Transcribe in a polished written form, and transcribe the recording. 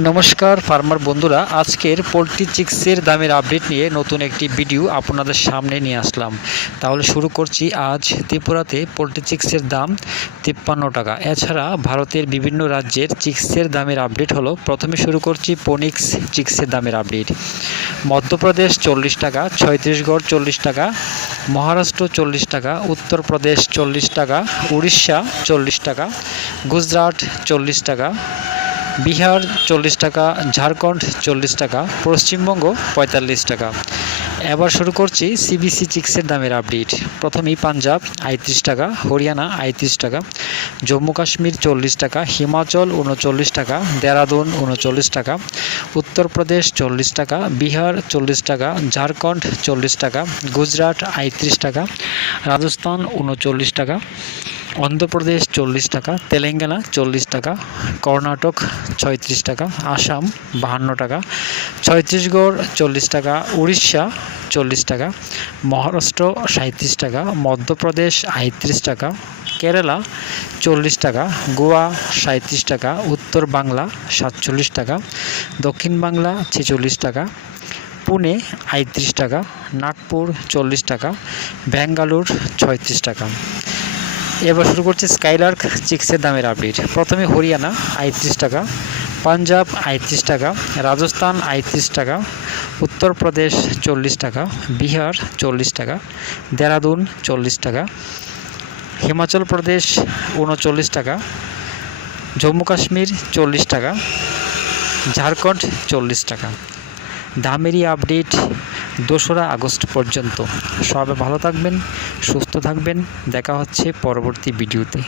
নমস্কার ফার্মার বন্ধুরা, আজকের পোলট্রি চিক্সের দামের আপডেট নিয়ে নতুন একটি ভিডিও আপনাদের সামনে নিয়ে আসলাম। তাহলে শুরু করছি। আজ ত্রিপুরাতে পোলট্রি চিক্সের দাম 53 টাকা। এছাড়া ভারতের বিভিন্ন রাজ্যের চিক্সের দামের আপডেট হলো। প্রথমে শুরু করছি পোনিক্স চিক্সের দামের আপডেট। মধ্যপ্রদেশ 40 টাকা, ছত্তিশগড় 40 টাকা, মহারাষ্ট্র 40 টাকা, উত্তরপ্রদেশ 40 টাকা, উড়িষ্যা 40 টাকা, গুজরাট 40 টাকা, বিহার 40 টাকা, ঝাড়খণ্ড 40 টাকা, পশ্চিমবঙ্গ 45 টাকা। এবার শুরু করছি সিবিসি চিক্সের দামের আপডেট। প্রথমেই পাঞ্জাব 38 টাকা, হরিয়ানা 38 টাকা, জম্মু কাশ্মীর 40 টাকা, হিমাচল 39 টাকা, দেরাদুন 39 টাকা, উত্তরপ্রদেশ 40 টাকা, বিহার 40 টাকা, ঝাড়খণ্ড 40 টাকা, গুজরাট 38 টাকা, রাজস্থান 39 টাকা, অন্ধ্রপ্রদেশ 40 টাকা, তেলেঙ্গানা 40 টাকা, কর্ণাটক 36 টাকা, আসাম 52 টাকা, ছত্তিশগড় 40 টাকা, উড়িষ্যা 40 টাকা, মহারাষ্ট্র 37 টাকা, মধ্যপ্রদেশ 38 টাকা, কেরালা 40 টাকা, গোয়া 37 টাকা, উত্তর বাংলা 47 টাকা, দক্ষিণ বাংলা 46 টাকা, পুনে 38 টাকা, নাগপুর 40 টাকা, ব্যাঙ্গালোর 36 টাকা। এবার শুরু করছি স্কাইলার্ক চিক্সের দামের আপডেট। প্রথমে হরিয়ানা 38 টাকা, পাঞ্জাব 38 টাকা, রাজস্থান 38 টাকা, উত্তরপ্রদেশ 40 টাকা, বিহার 40 টাকা, দেরাদুন 40 টাকা, হিমাচল প্রদেশ 39 টাকা, জম্মু কাশ্মীর 40 টাকা, ঝাড়খণ্ড 40 টাকা। দামেরই আপডেট 2রা আগস্ট পর্যন্ত। সবাই ভালো থাকবেন, সুস্থ থাকবেন। দেখা হচ্ছে পরবর্তী ভিডিওতে।